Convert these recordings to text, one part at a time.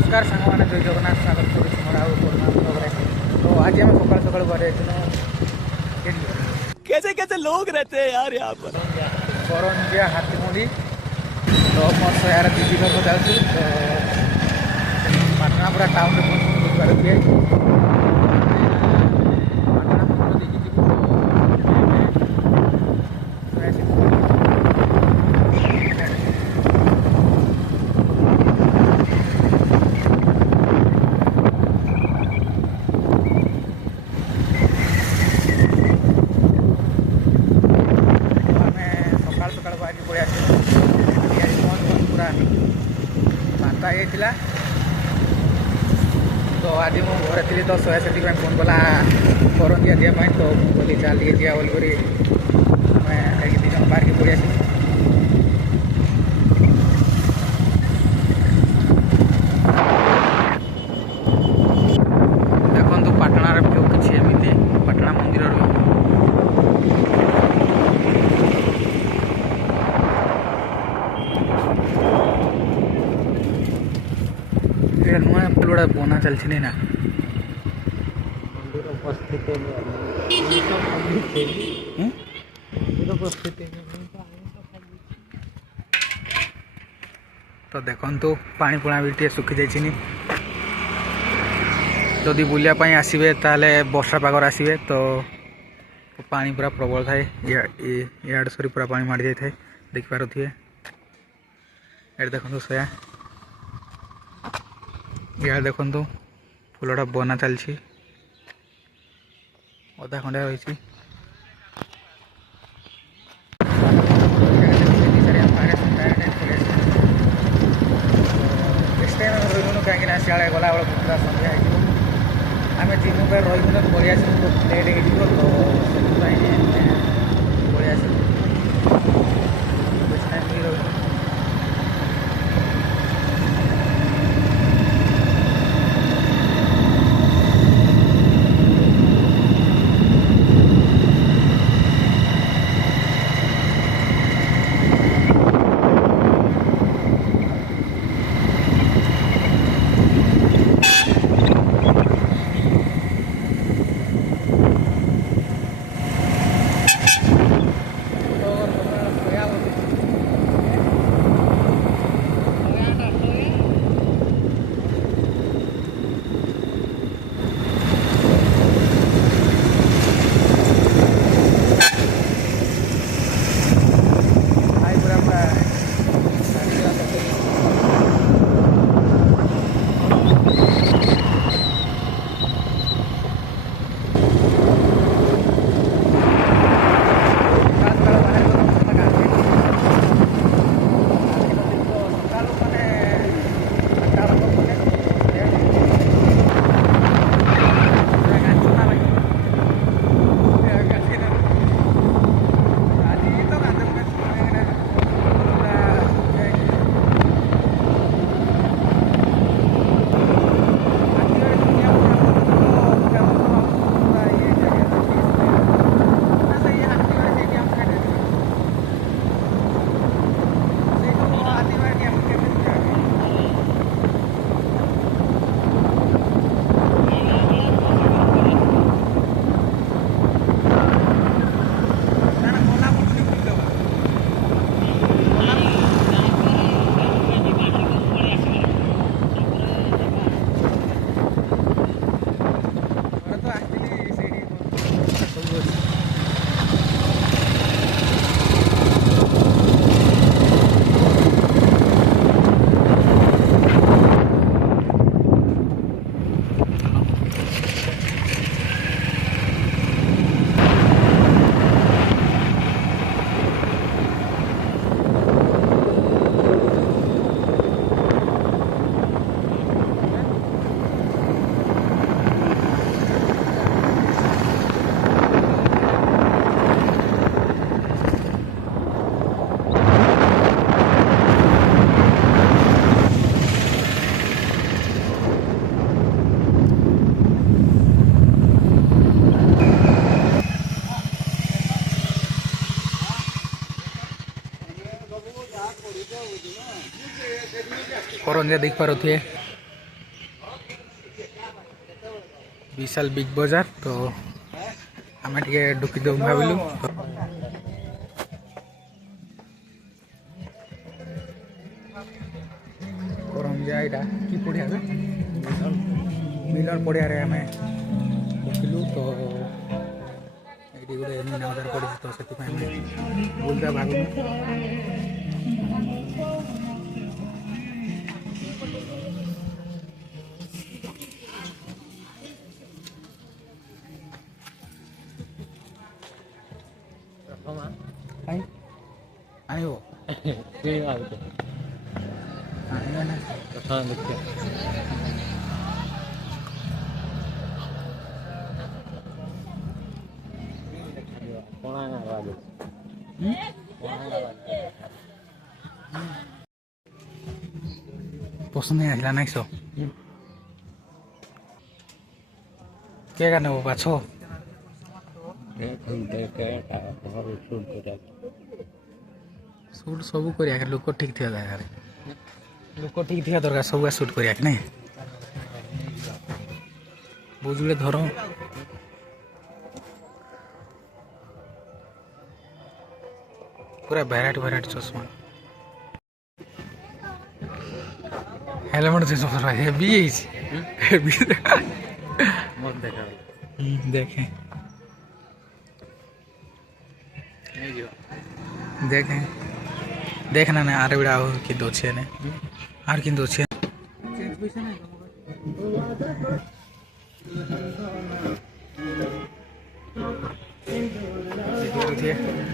नमस्कार सांग मैंने जय जगन्नाथ स्वागत करुँ मोर आउ ब्लॉग। तो आज आम सकाल सकाल बाहर कैसे कैसे लोग रहते हैं यार यहाँ पर। करंजिया हाथीमुड़ी तो मोर सयार दीदी घर को जाऊँ तो पाटना पूरा टाउन में बुधवार दिए तो आज मुझे घरे थी तो शहे से फोन कला करंजिया दिया तो बोली चल ये दिया बोल कर दिज बाहर के पड़ी आस देखो पाटणार व्यू किसी एमती पाटना मंदिर नुआ गुड़ा बना चलती नहीं ना तो देखु पानी पुणा भी सुखी जाइए जदि बुलापाई आसबे ताले वर्षा पागर आसबे तो पानी पूरा प्रबल थाए इड सरी पूरा पानी माड़ जाए देखिपे ये देखो सया इे देखु फुलटा बना चलती अधा खंडा रही रहीगुन कहीं सियाड़े गला बेलू पूरा सन्ध्या आम जीवन पर रहीगुन पलि आस लेट हो तो पलि आस रही करंजिया देख पारे विशाल बिग बाजार तो आम टे ढुकी दे भाविलु करमजा यहाँ कि पड़िया मिलन पड़िया आम ढुकिलु तो ये गोटे मीना बजार पड़ी तो से बुलता भागुन आयो पसंद नहीं आसला नाइस क्या करने वो बाछो सुट सब कर लोक ठीक थी जगह लोक ठीक थी दरकार सब सुट कर नहीं बहुत गुड़े धर पूरा भेराइटी चश्मा हेलमेट चश्मा हेवी हेवी देखें देखें देखना ना आरे बिड़ा कि अच्छे ने आर कि अच्छे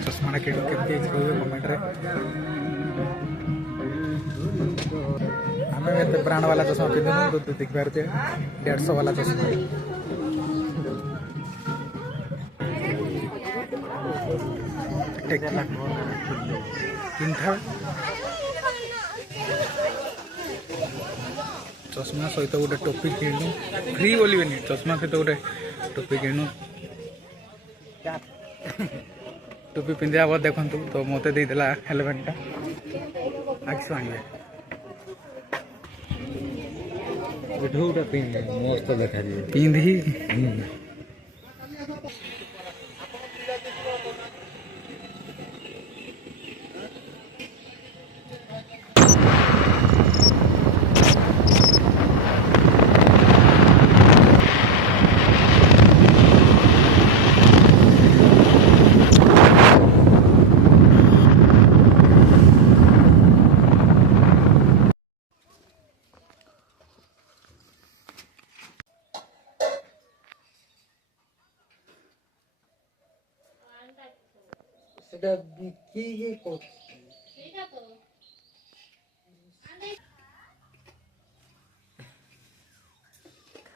चश्मा के कमेंट आम ब्रांड वाला चश्मा पिंधु तो देख पारे 150 वाला चश्मा चश्मा सहित गोटे टोपी किणु फ्री बोलिए चश्मा सहित गोटे टोपी किणु टोपी पिंधा बाद देखु तो मत देला हेलमेटा आखिस आने मस्त देखा पिंधि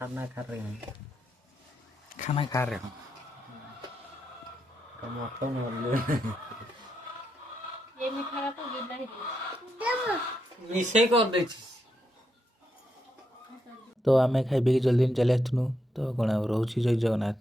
खाना खा रहे हैं खाना खा रहे हो टमाटर मिसे कर दे तो आम खाई जल्दी चले आसनु तो कौन रोचे जय जगन्नाथ।